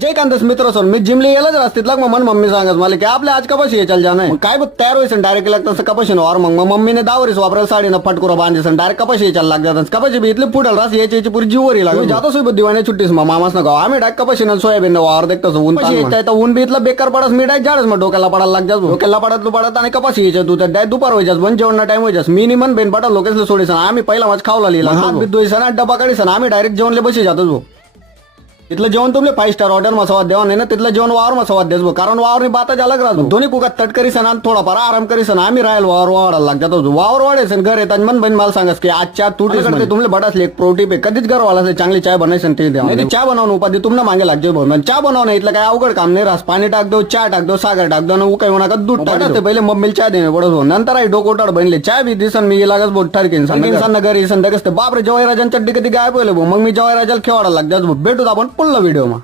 जय कांतस मित्र सर मी जिमले येलाच रस्त्यात लाग मग मम्मी सांगत मला की आपल्या आज कपाशी चल जाणं आहे. मग काय बघ तयार व्हायचं डायरेक्ट लागतं कपाशी वार मग मम्मीने 10 वर्ष वापरायला साडी ना फटकुरा बांधायचं डायरेक्ट कपाशी चल लाग जातात कपाशी बी इथले फुटल रास याची पुरी जीवरी लागली जातो सोबत दिवाने छुट्टीस मग मामास नका आम्ही डायरेक्ट कपाशी ना सोयाबीन वावर देखतो ऊन तर ऊन बी इथलं बेकार पडस मी डायरेक्ट झाडच मग डोक्याला पडायला लाग जातो डोक्याला पडत आणि कपाशी यायचं तू तर डायरेक्ट दुपार व्हायच्यास पण जेवण टाइम व्हायच्यास मिनिमम बेन पाटा लोकेशला सोडीसन आम्ही पहिला माझ खावला लिहिला हात बी धुईसन डबा काढीसन आम्ही डायरेक्ट जेवणले बशी जातो तिथलं जेवण तुमले 5 स्टार हॉटेल मा सवाद देवा नाही ना तिथलं जेवण वावर मा सवाद देस कारण वावरनी बाताच अलग राहतो दोन्ही कुकात तट करीसन आणि थोडाफार आराम करीसन आम्ही राहायला वावर वाढायला लाग जातो वावर वाढायचं घर येतात मन बहीण मला सांगस की आजच्या तुटी करते तुमले बटासले एक प्रोटीप आहे कधीच घर वाला चांगली चाय बनायचं ते द्या चहा बनवून उपाधी तुम्हाला मागे लागते भाऊ चहा बनवणं इथलं काय अवघड काम नाही रास पाणी टाक दो चहा टाक दो सागर टाक दो ना उकाय म्हणा दूध टाकते पहिले मम्मीला चहा देणे पडत हो नंतर आई डोकोटाड बनले चहा बी दिसन मी लागत बोट ठरकीन सांग घरी संध्याकाळी बापरे जवाई राजांच्या चड्डी कधी गायब होईल मग मी जवाई राजाला खेळायला लाग जातो भेटू आपण पुढला व्हिडिओ मा